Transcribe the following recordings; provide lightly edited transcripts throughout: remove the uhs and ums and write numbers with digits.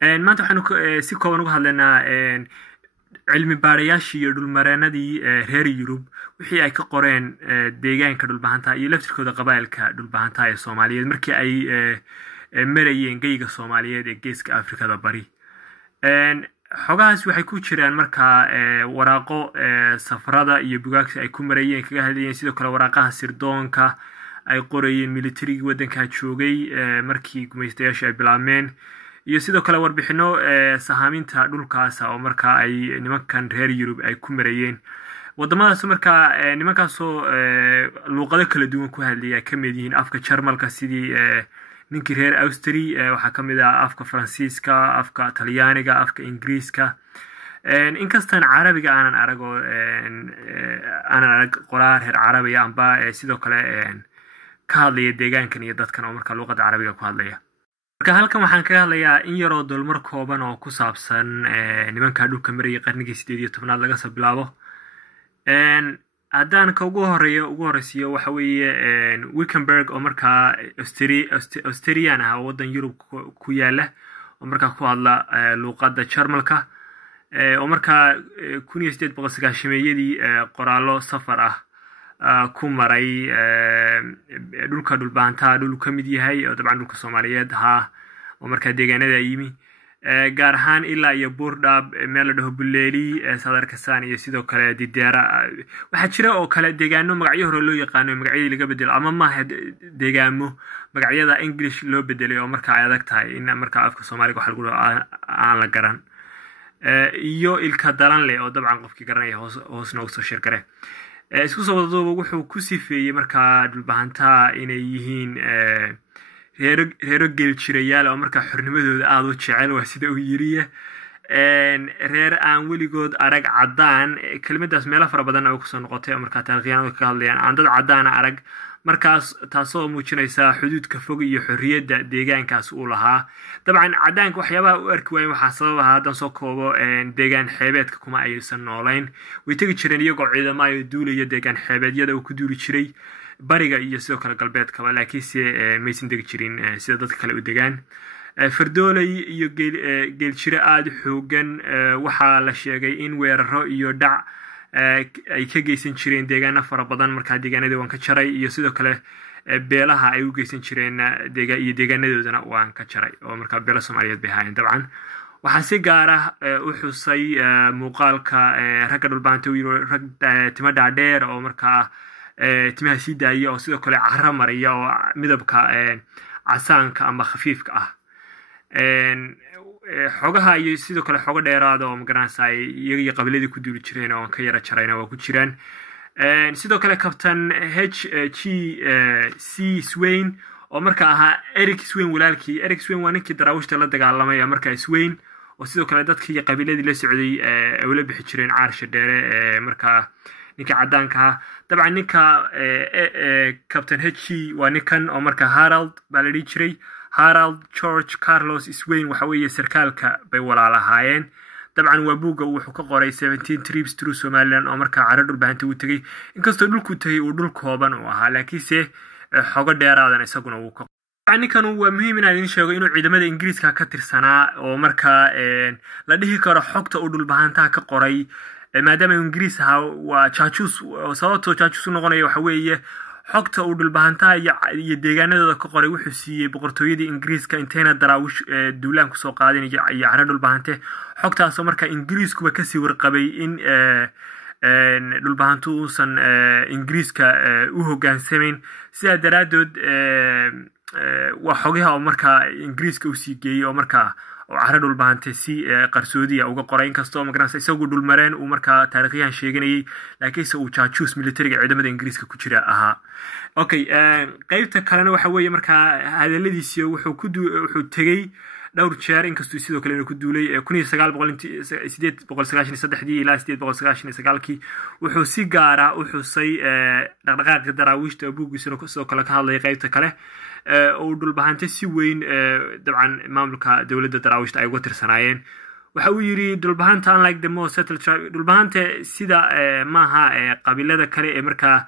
maanta waxaanu si kooban uga hadlaynaa cilmi baarayaashii iyo dhulmareenadii reer Yurub wixii ay ka qoreen deegaanka dhulbahanta iyo laftirkooda qabaa'ilka dhulbahanta ee Soomaaliyeed markii ay marayeen geyga Soomaaliyeed ee geeska Afrikada bari. xogahaas waxay ku jiraan markaa waraaqo safarada iyo bugaagta ay ku marayeen kaga hadlayeen sidoo kale waraaqaha sirdoonka ay qorayeen militarigii waddanka joogay markii gumaystayaasha ay bilaabmeen iyo sidoo kale warbixino sahaaminta dhulkaas oo markaa ay nimankan reer Yurub ay ku marayeen wadamadaas markaa nimankaasoo luuqado kala duwan ku hadlaya ka mid yihiin afka Jarmalka sidii ninkii reer Austria waxaa ka mid ah afka Faransiiska afka Talyaaniga afka Ingiriiska inkastaan carabiga aanan arag qoraar reer carabiga amba sidoo kale ka hadlaya deegaankan iyo dadkan oo markaa luuqada carabiga ku hadlaya. marka halkan waxaan kaga hadlayaa in yaroo dulmar kooban oo ku saabsan nimanka dhulka marayay qarnigii 18aad laga soo bilaabo. haddaan ka ugu horeysiyo waxa weeye Wickenburg oo markaa Austrian ah oo waddan Yurub ku yaala oo markaa ku hadla luuqada Jarmalka oo markaa 1890yadii qoraallo safar ah ku maray dhulka dhulbahanta dhul ka mid yahay oo dabcan dhulka Soomaaliyeed oo markaa deegaanada yimi gaar ahaan ilaa iyo Buurdhaab meel la dhaho Buleeli Sadarkasaan iyo sidoo kale Dideera waxa jira oo kale deegaano magacyo hore loo yaqaano magacyadii laga bedelo ama ma deegaamo magacyada English loo bedelay oo markaa ay adag tahay in markaa afka Soomaaliga waxa lagu aan la garan iyo ilka dalan leh oo dabcan qofkii garanaya hoosna ugu soo shirkare isku soo wadado wuxuu ku sifeeyay markaa dhulbahanta inay yihiin reero geel jirayaal oo markaa xornimadooda aad u jecel waa sida uu yiriye reer aan weligood arag cadaan kelmadaas meelo fara badan ay ku soo noqotay markaa taariikhyahanadu ka hadlayaan aan dad cadaan arag markaas taasoo muujinaysa xuduudka fog iyo xorriyadda deegaankaas uu lahaa dabcan cadaanka waxyaabaha u arki waayeen waxaa sabab ah haddaan soo koobo deegaan xeebeedka kuma aysan noolayn way tegi jireen iyagoo ciidamo ay duulaya deegaan xeebeedyada uu ku duuli jiray bariga iyo sidoo kale galbeedkaba laakiinse maysan degi jirin sida dadka kale u degaan fardoolay iyo geel jira aad xoogan waxaa la sheegay in weeraro iyo dhac ay ka geysan jireen deegaano fara badan markaa deegaanadii waan ka jaray iyo sidoo kale beelaha ay u geysan jireen iyo deegaanadoodana waan ka jaray oo markaa beelo Soomaaliyeed bay ahaayeen dabcan waxaa si gaar ah u xusay muuqaalka ragga dhulbahanta rag timo dhaadheer oo markaa timaha sii daaya oo sidoo kale carro maraya oo midabka casaanka ama khafiifka ah xogaha iyo sidoo kale xogo dheeraada oo magaranaysa iyaga iyo qabiiladii ku duuli jireen oo ka yara jarayna waa ku jiraan sidoo kale Captain H.G.C. Swain oo markaa ahaa Eric Swain walaalkii Eric Swain waa ninkii daraawishta la dagaalamay markaa Swain oo sidoo kale dadkii iyo qabiiladii la socday ay wala bixi jireen caarsha dheere markaa ninka cadaanka dabcan ninka Captain H.G. waa ninkan oo markaa Harold baa la dhihi jiray Harold George Carlos Swain waxa weeye sarkaalka bay walaalahaayeen dabcan waa buugga wuxuu ka qoray 17 trips through Somaliland oo markaa carar dhulbahanta uu tagay inkastoo dhulku tagay uu dhul kooban u ahaa laakiinse xogo dheeraadan isaguna uu ka ninkan waa muhiim in aan idin sheego inuu ciidamada Ingiriiska ka tirsanaa oo markaa la dhihi karo xogta uu dhulbahanta ka qoray maadaama Ingiriis ahaa waa jaajus sababtoo jaajus noqonaya waxa weeye xogta uu dhulbahanta iyo deegaanadooda ka qoray wuxuu siiyay boqortooyadii Ingiriiska inteena daraawish duulaan ku soo qaadin iyo carar dhulbahante xogtaas oo markaa Ingiriiskuba ka sii warqabay in dhulbahantu uusan Ingiriiska u hoggaansameyn sida daraadood waa xogaha oo markaa Ingiriiska u sii geeyay oo markaa oo carar dhulbahante si qarsoodiya uga qoray inkastoo magaranaysa isagu dhulmareen uu markaa taariikhyahan sheeganayay laakiinse uu jaajus militariga ciidamada Ingiriiska ku jira ahaa okay qaybta kalena waxa weeye markaa hadaladiisii wuxuu tagay dhowr jeer inkastoo sidoo kale inuu ku duulay 1993 ilaa 1899 wuxuu si gaar ah u xusay dhaqdhaqaaqa daraawiishta buugiisana sidoo kale ka hadlay qaybta kale oo dhulbahanta si weyn dabcan maamulka dawladda daraawiishta ay uga tirsanaayeen waxa uu yiri dhulbahanta unlike the most settled tribe dhulbahanta sida maaha qabiilada kale ee markaa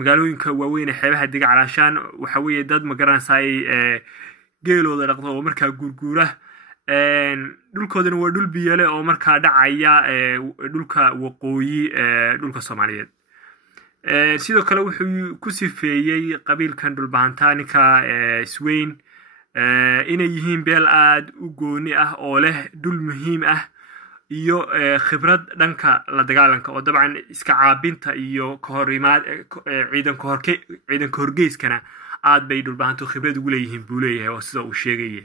magaalooyinka waaweyn ee xeebaha dega calaashaan waxa weeye dad ma garanaysaa geelooda dhaqdo oo markaa guurguura dhulkoodana waa dhul biyale oo markaa dhacaya dhulka waqooyi dhulka Soomaaliyeed. sidoo kale wuxuu ku sifeeyay qabiilkan dhulbahantaa ninka Swain inay yihiin beel aad u gooni ah oo leh dhul muhiim ah iyo khibrad dhanka la dagaalanka oo dabcan iska caabinta iyo kahorimaad ciidan kahorgeyskana aad bay dhulbahantu khibrad ugu leeyihiin buu leeyahay oo sida uu sheegayay.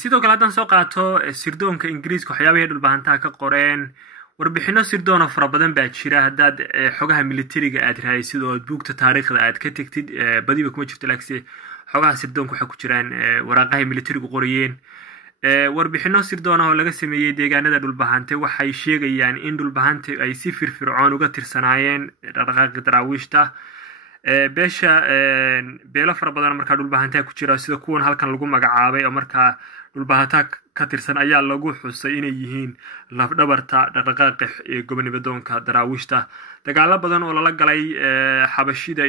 sidoo kale haddaan soo qaato sirdoonka Ingiriiska waxyaabaha dhulbahantaa ka qoreen warbixino sirdoon fara badan baa jira haddaad xogaha militariga aad raadaysid oo buugta taariikhda aad ka tagtid badiba kuma jirto laakiin xogaha sirdoonka waxay ku jiraan waraaqaha militarigu qorayeen. warbixino sirdoon oo laga sameeyay deegaanada dhulbahante waxay sheegayaan in dhulbahante ay si firfircoon uga tirsanaayeen dhaqdhaqaaqa daraawiishta beelo fara badan markaa dhulbahante ku jira sida kuwan halkan lagu magacaabay oo markaa dhulbahanta ka tirsan ayaa lagu xusay inay yihiin lafdhabarta dhaqdhaqaaqa gobonnimadoonka daraawiishta. dagaalo badan oo lala galay xabashida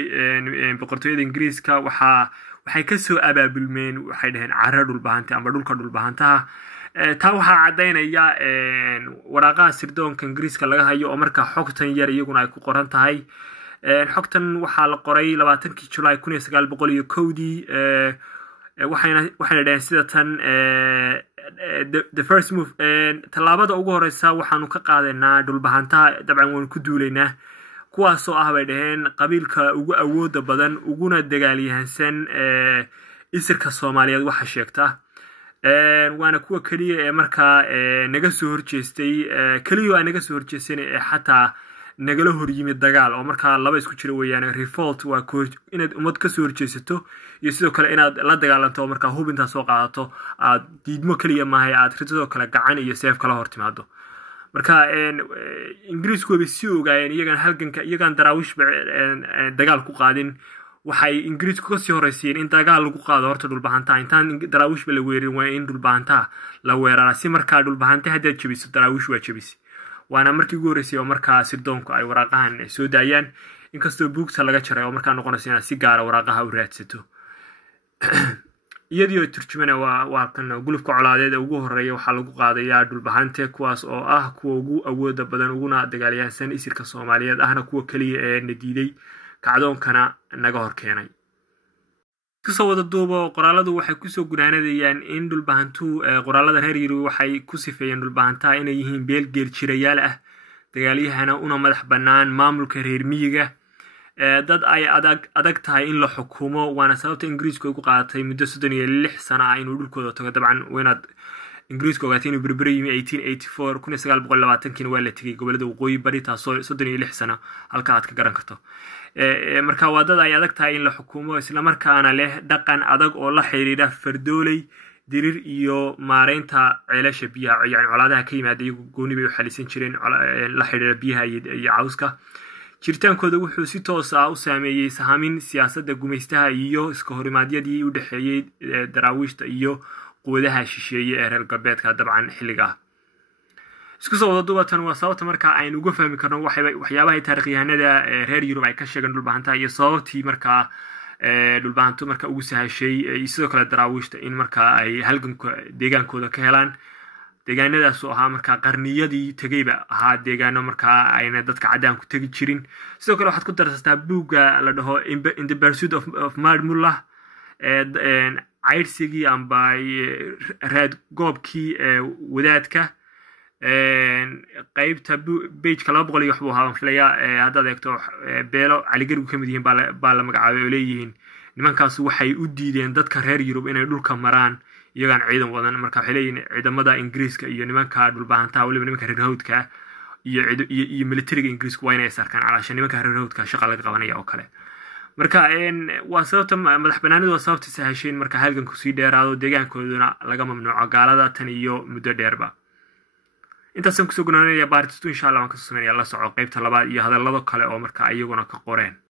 boqortooyada Ingiriiska waxay ka soo abaabulmeen waxay dhaheen carra dhulbahante ama dhulka dhulbahantaha. taa waxaa caddaynaya waraaqaha sirdoonka Ingiriiska laga hayo oo markaa xogtan yar iyaguna ay ku qoran tahay. xogtan waxaa la qoray 20 July 1901 waxayna dhaheen sida tan the first move talaabada ugu horeysa waxaanu ka qaadanaa dhulbahantaha dabcan waan ku duulaynaa kuwaasoo ah bay dhaheen qabiilka ugu awooda badan uguna dagaalyahansan isirka Soomaaliyeed waxa sheegta waana kuwa kaliya ee markaa naga soo horjeestay kaliya naga soo horjeesteen xataa nagala hor yimid dagaal oo markaa laba isku jira weeyaan. revolt waa inaad ummad ka soo horjeesato iyo sidoo kale inaad la dagaalanto oo markaa hubinta soo qaadato aad diidmo kaliya maahay aad sidoo kale gacan iyo seef kala hor timaado. marka Ingiriisku way si ogaayeen iyagan daraawish dagaal ku qaadin waxay Ingiriisku ka sii horeyseen in dagaal lagu qaado horta dhulbahanta intaan daraawish la weerin waa in dhulbahanta la weerara si markaa dhulbahanta hadda jabiso daraawish waa jabisi waana markii ugu horeysay oo markaa sirdoonku ay waraaqahan soo daayaan inkastoo buugta laga jaray oo markaa noqonaysa in si gaar ah waraaqaha u raadsato. iyadoo turjumana waa kan gulufka colaadeed ugu horeeya waxaa lagu qaadayaa dhulbahante kuwaas oo ah kuwa ugu awooda badan uguna dagaalyahansan isirka Soomaaliyeed ahna kuwa kaliya ee nadiiday kacdoonkana naga hor keenay. kusoo wada duubo qoraaladu waxay kusoo gunaanadayaan in dhulbahantu qoraalada reer Yurub waxay ku sifeeyeen dhulbahantaa inay yihiin beel geel jirayaal ah dagaalyahana una madax bannaan maamulka reer miyiga dad ay adag tahay in la xukumo waana sababta Ingiriisku ugu qaadatay muddo 36 sano ah inuu dhulkooda tago. dabcan weenad Ingiriisku ogaatay inuu berberi yimi 1884 1920 waa la tagay gobolada waqooyi bari taasoo 36 sano halka aad ka garan karto. marka waa dad ay adag tahay in la xukumo isla markaana leh dhaqan adag oo la xiriira fardooley dirir iyo maareynta ceelasha biyaha yani colaadaha ka yimaada iyagu gooni bay u xalisan jireen la xiriira biyaha iyo cawska. jiritaankooda wuxuu si toos ah u saameeyay sahamin siyaasadda gumaystaha iyo iska horimaadyadii u dhaxeeyay daraawiishta iyo quwadaha shisheeye ee reer galbeedka dabcan xilliga. isku soo wada duubatan waa sababta markaa aynu uga fahmi karno waxyaabaha taariikhyahanada reer Yurub ay ka sheegan dhulbahantaa iyo sababtii markaa dhulbahantu markaa ugu sahashay sidoo kale daraawiishta in markaa ay halganka deegaankooda ka helaan. deegaanadaas oo ahaa markaa qarniyadii tagayba ahaa deegaano markaa ayna dadka cadaan ku tagi jirin. sidoo kale waxaad ku darsataa buugga la dhaho in the pursuit of mad mullah cayrsigii amba raad goobkii wadaadka qaybta pageka 200 waxbuu ahaa filaya haddaad eegto beelo caligargu ka mid yihiin baa la magacaabay oo leeyihiin nimankaas waxay u diideen dadka reer Yurub inay dhulka maraan iyagaan ciidan wadan. marka waxay leeyihiin ciidamada Ingiriiska iyo nimanka dhulbahantaa waliba nimanka reer hawdka iyo militariga Ingiriisku waa inay sarkaan calaashan nimanka reer hawdka shaqa laga qabanaya oo kale. marka waa sababta madax banaanidu waa sababta sahashayn marka halganku sii dheeraado deegaankooduna laga mamnuuco gaalada tan iyo muddo dheerba. intaasaan kusoo gunaanaya baartistu insha Allah waan ka soo sameeyaa la soco qaybta labaad iyo hadallada kale oo marka ayaguna ka qoreen.